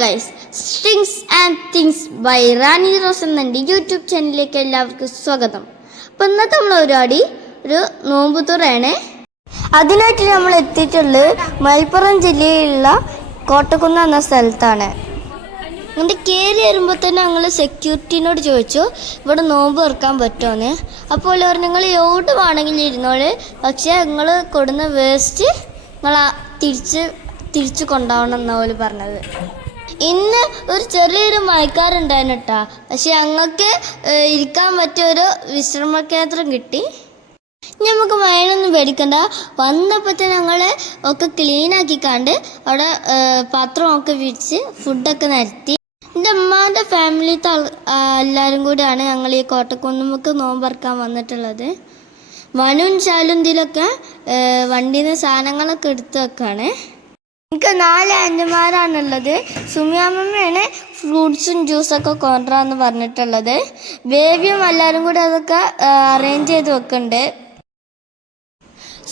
Guys, strings and things by Rani rose എന്ന YouTube ചാനലിലേക്ക് എല്ലാവർക്കും സ്വാഗതം. അപ്പം ഇന്നത്തെ നമ്മൾ ഒരു നോമ്പുതുറയാണ്. അതിനായിട്ട് നമ്മൾ എത്തിയിട്ടുള്ളത് മലപ്പുറം ജില്ലയിലുള്ള കോട്ടക്കുന്ന് എന്ന സ്ഥലത്താണ്. എന്നിട്ട് കയറി വരുമ്പോൾ തന്നെ ഞങ്ങൾ സെക്യൂരിറ്റിനോട് ചോദിച്ചു ഇവിടെ നോമ്പ് തുറക്കാൻ പറ്റുമോയെന്ന്. അപ്പോൾ അവർ നിങ്ങൾ എവിടെ വേണമെങ്കിലും ഇരുന്നോളൂ, പക്ഷേ നിങ്ങൾ കൊടുന്ന വേസ്റ്റ് നിങ്ങൾ തിരിച്ചു കൊണ്ടുപോകണം എന്നാ പോലെ പറഞ്ഞത്. ഇന്ന് ഒരു ചെറിയൊരു മഴക്കാറുണ്ടായിരുന്നു കേട്ടോ, പക്ഷെ ഞങ്ങൾക്ക് ഇരിക്കാൻ പറ്റിയൊരു വിശ്രമ കേന്ദ്രം കിട്ടി. നമുക്ക് മഴയൊന്നും പേടിക്കണ്ട. വന്നപ്പോൾ തന്നെ ഞങ്ങൾ ഒക്കെ ക്ലീനാക്കിക്കാണ്ട് അവിടെ പാത്രമൊക്കെ വിരിച്ച് ഫുഡൊക്കെ നിരത്തി. എൻ്റെ അമ്മാൻ്റെ ഫാമിലിത്തെ എല്ലാവരും കൂടിയാണ് ഞങ്ങൾ ഈ കോട്ടക്കുന്നുമ്മക്ക് നോമ്പറക്കാൻ വന്നിട്ടുള്ളത്. വനും ശാലുന്തിലൊക്കെ വണ്ടിയിൽ നിന്ന് സാധനങ്ങളൊക്കെ എടുത്ത് വെക്കാണ്. എനിക്ക് 4 ആൻറ്റിമാരാണുള്ളത്. സുമിയമ്മയാണ് ഫ്രൂട്ട്സും ജ്യൂസൊക്കെ കൊണ്ടുവരാമെന്ന് പറഞ്ഞിട്ടുള്ളത്. ബേബിയും എല്ലാവരും കൂടി അതൊക്കെ അറേഞ്ച് ചെയ്ത് വെക്കുന്നുണ്ട്.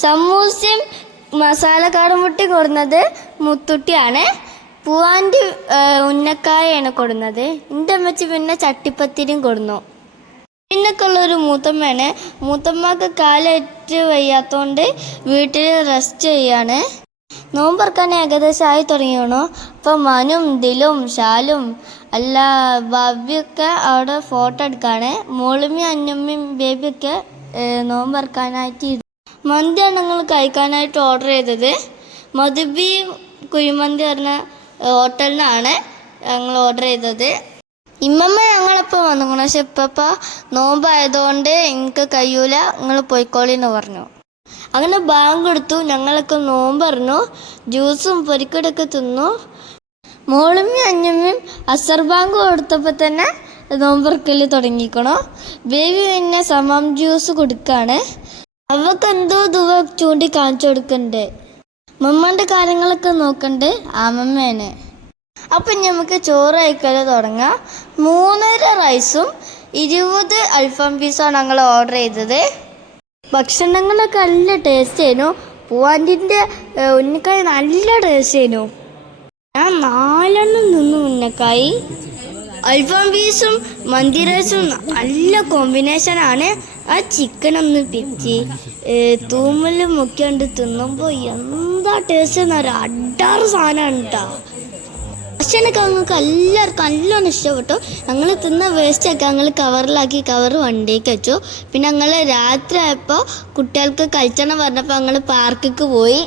സമൂസയും മസാലക്കാടും മുട്ടി കൊടുക്കുന്നത് മുത്തുട്ടിയാണ്. പൂവാൻ്റെ ഉന്നക്കായാണ് കൊടുക്കുന്നത്. എൻ്റെ അമ്മച്ചി പിന്നെ ചട്ടിപ്പത്തിരിയും കൊടുന്നു. പിന്നൊക്കെ ഉള്ളൊരു മൂത്തമ്മയാണ്. മൂത്തമ്മക്ക് കാലേറ്റ് വയ്യാത്തതുകൊണ്ട് വീട്ടിൽ റെസ്റ്റ് ചെയ്യാണ്. നോമ്പറക്കാൻ ഏകദേശം ആയി തുടങ്ങിയാണോ. അപ്പം മനും ദിലും ഷാലും അല്ല ബബിയൊക്കെ അവിടെ ഫോട്ടോ എടുക്കാണ്. മോളുമ്മയും അഞ്ഞമ്മയും ബേബിയൊക്കെ നോമ്പറക്കാനായിട്ട് മന്തിയാണ് ഞങ്ങൾ കഴിക്കാനായിട്ട് ഓർഡർ ചെയ്തത്. മധുബി കുഴിമന്തി പറഞ്ഞ ഹോട്ടലിൽ നിന്നാണ് ഞങ്ങൾ ഓർഡർ ചെയ്തത്. ഇമ്മമ്മ ഞങ്ങളിപ്പോൾ വന്നിക്കണം, പക്ഷെ ഇപ്പം നോമ്പായതുകൊണ്ട് എനിക്ക് കഴിയൂല, നിങ്ങൾ പോയിക്കോളിന്ന് പറഞ്ഞു. അങ്ങനെ ബാങ്ക് കൊടുത്തു. ഞങ്ങളൊക്കെ നോമ്പറിഞ്ഞു, ജ്യൂസും പൊരിക്കടൊക്കെ തിന്നു. മോളുമ്മയും അഞ്ഞമ്മയും അസർ ബാങ്ക് കൊടുത്തപ്പോൾ തന്നെ നോമ്പറക്കൽ തുടങ്ങിക്കണോ. ബേബി പിന്നെ സമം ജ്യൂസ് കൊടുക്കാണ്. അവൾക്ക് എന്തോ ദുവ ചൂണ്ടി കാണിച്ചു കൊടുക്കണ്ട്. മമ്മൻ്റെ കാര്യങ്ങളൊക്കെ നോക്കണ്ട് ആമമ്മേനെ. അപ്പം നമുക്ക് ചോറ് കഴിക്കൽ തുടങ്ങാം. 3.5 റൈസും 20 അൽഫാം പീസാണ് ഞങ്ങൾ ഓർഡർ ചെയ്തത്. ഭക്ഷണങ്ങളൊക്കെ നല്ല ടേസ്റ്റ് ആയിരുന്നു. പൂവാൻ്റെ ഉന്നക്കായി നല്ല ടേസ്റ്റ് ആയിരുന്നു. ഞാൻ 4 നിന്നു ഉന്നക്കായി. അൽഫാം പീസും മന്തി റൈസും നല്ല കോമ്പിനേഷനാണ്. ആ ചിക്കനൊന്ന് പിച്ചി തൂമ്മലും മുക്കിയാണ്ട് തിന്നുമ്പോൾ എന്താ ടേസ്റ്റ് എന്നൊരു അഡാറ് സാധനമാണ് കേട്ടോ. ഭക്ഷണമൊക്കെ ഞങ്ങൾക്ക് എല്ലാവർക്കും നല്ലോണം ഇഷ്ടപ്പെട്ടു. ഞങ്ങൾ തിന്ന വേസ്റ്റൊക്കെ ഞങ്ങൾ കവറിലാക്കി കവർ വണ്ടിക്ക് വെച്ചു. പിന്നെ ഞങ്ങൾ രാത്രി ആയപ്പോൾ കുട്ടികൾക്ക് കളിച്ചണം പറഞ്ഞപ്പോൾ ഞങ്ങൾ പാർക്കിക്ക് പോയി.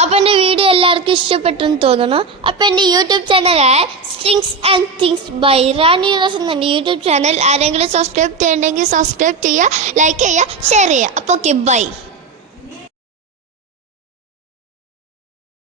അപ്പോൾ എൻ്റെ വീഡിയോ എല്ലാവർക്കും ഇഷ്ടപ്പെട്ടെന്ന് തോന്നുന്നു. അപ്പോൾ എൻ്റെ യൂട്യൂബ് ചാനലായ strings and things by Rani rose എന്ന യൂട്യൂബ് ചാനൽ ആരെങ്കിലും സബ്സ്ക്രൈബ് ചെയ്യണമെങ്കിൽ സബ്സ്ക്രൈബ് ചെയ്യുക, ലൈക്ക് ചെയ്യുക, ഷെയർ ചെയ്യുക. അപ്പോൾ ഓക്കെ, ബൈ.